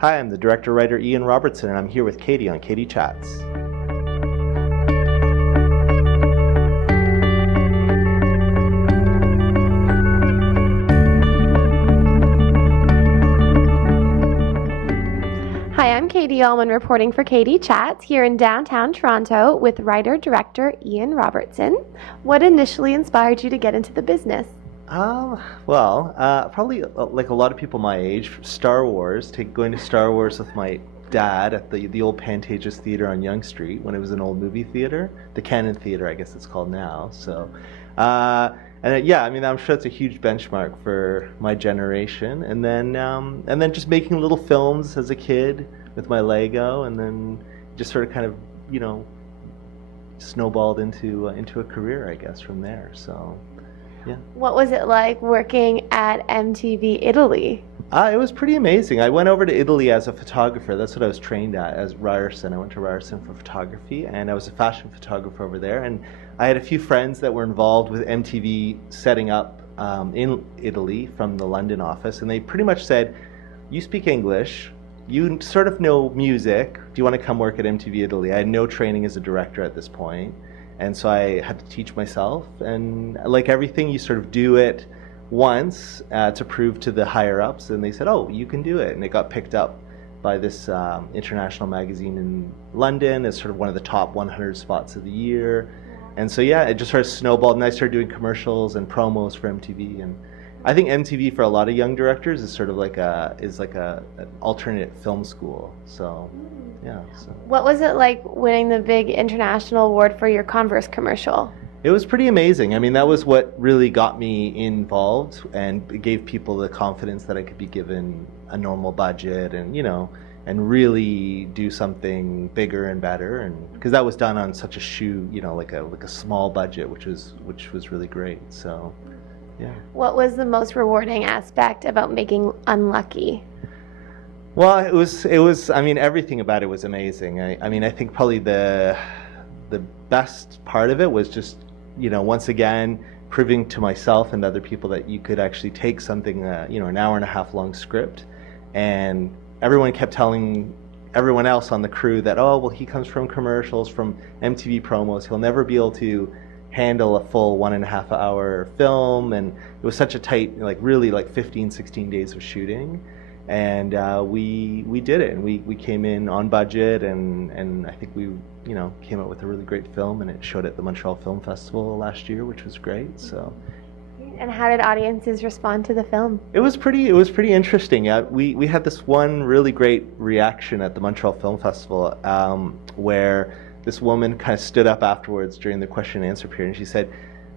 Hi, I'm the director-writer Ian Robertson, and I'm here with Katie on Katie Chats. Hi, I'm Katie Allman reporting for Katie Chats here in downtown Toronto with writer-director Ian Robertson. What initially inspired you to get into the business? Probably like a lot of people my age, Star Wars, going to Star Wars with my dad at the old Pantages Theatre on Yonge Street when it was an old movie theatre, the Cannon Theatre, I guess it's called now. So, I'm sure it's a huge benchmark for my generation. And then just making little films as a kid with my Lego, and then just sort of kind of, snowballed into a career, I guess, from there. So. Yeah. What was it like working at MTV Italy? It was pretty amazing. I went over to Italy as a photographer. That's what I was trained at, as Ryerson. I went to Ryerson for photography, and I was a fashion photographer over there. And I had a few friends that were involved with MTV setting up in Italy from the London office, and they pretty much said, you speak English, you sort of know music, do you want to come work at MTV Italy? I had no training as a director at this point. And so I had to teach myself, and like everything, you sort of do it once to prove to the higher-ups, and they said, oh, you can do it. And it got picked up by this international magazine in London as sort of one of the top 100 spots of the year. And so, yeah, it just sort of snowballed, and I started doing commercials and promos for MTV. And I think MTV, for a lot of young directors, is sort of like an alternate film school. So. Yeah. So. What was it like winning the big international award for your Converse commercial? It was pretty amazing. I mean, that was what really got me involved, and it gave people the confidence that I could be given a normal budget and, and really do something bigger and better. And because that was done on such a like a small budget, which was really great. So, yeah. What was the most rewarding aspect about making Unlucky? Well, it was. I mean, everything about it was amazing. I think probably the best part of it was just, once again, proving to myself and other people that you could actually take something, an hour and a half long script, and everyone kept telling everyone else on the crew that, oh, well, he comes from commercials, from MTV promos, he'll never be able to handle a full 1.5 hour film, and it was such a tight, really 15, 16 days of shooting. And we did it, and we came in on budget, and I think we came out with a really great film, and it showed at the Montreal Film Festival last year, which was great. So. And how did audiences respond to the film? It was pretty interesting. We had this one really great reaction at the Montreal Film Festival where this woman kind of stood up afterwards during the question and answer period, and she said,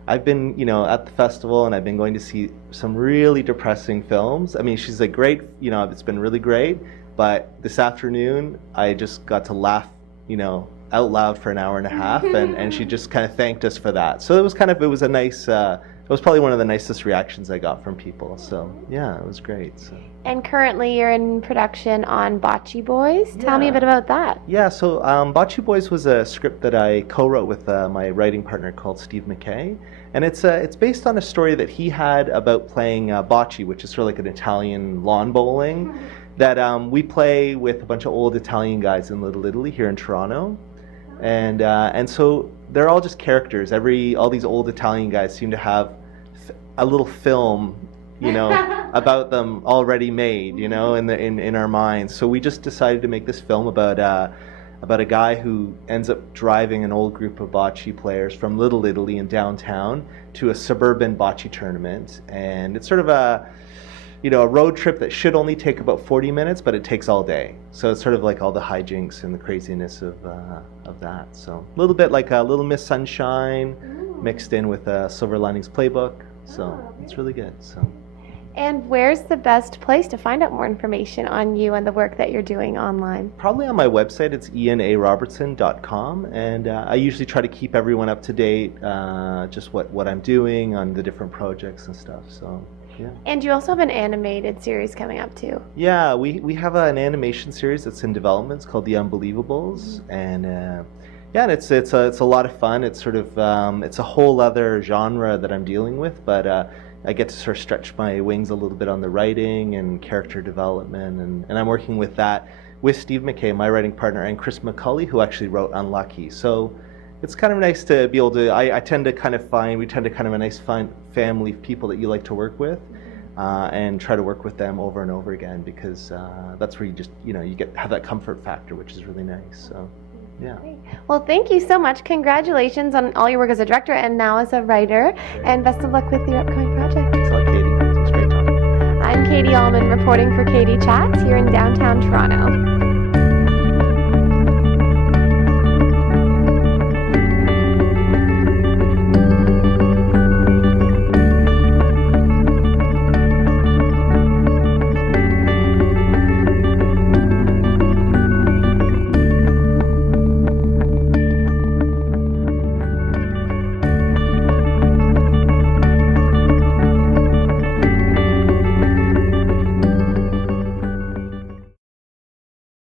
I've been, at the festival, and I've been going to see some really depressing films. I mean, she's like, great, it's been really great, but this afternoon I just got to laugh, out loud for an hour and a half, and she just kind of thanked us for that. So it was a nice, it was probably one of the nicest reactions I got from people. So yeah, it was great. So. And currently you're in production on Bochy Boys. Tell me a bit about that. Yeah, so Bochy Boys was a script that I co-wrote with my writing partner called Steve McKay. And it's based on a story that he had about playing bocce, which is sort of like an Italian lawn bowling, that we play with a bunch of old Italian guys in Little Italy here in Toronto. And so they're all just characters. All these old Italian guys seem to have a little film, about them already made, in our minds. So we just decided to make this film about a guy who ends up driving an old group of bocce players from Little Italy in downtown to a suburban bocce tournament. And it's sort of a road trip that should only take about 40 minutes, but it takes all day. So it's sort of like all the hijinks and the craziness of that. So a little bit like a Little Miss Sunshine mixed in with a Silver Linings Playbook. So it's really good. So. And where's the best place to find out more information on you and the work that you're doing online? Probably on my website. It's ianarobertson.com, and I usually try to keep everyone up to date, just what I'm doing on the different projects and stuff. So. Yeah. And you also have an animated series coming up too. Yeah, we have an animation series that's in development. It's called The Unbelievables, and and it's a lot of fun. It's sort of it's a whole other genre that I'm dealing with, but I get to sort of stretch my wings a little bit on the writing and character development, and I'm working with that with Steve McKay, my writing partner, and Chris McCulley, who actually wrote Unlucky. So it's kind of nice to be able to, we tend to kind of a nice family of people that you like to work with, and try to work with them over and over again, because that's where you just, you have that comfort factor, which is really nice. So. Yeah. Well, thank you so much. Congratulations on all your work as a director and now as a writer. And best of luck with your upcoming project. Thanks a lot, Katie. It was great talking. I'm Katie Allman reporting for Katie Chats here in downtown Toronto.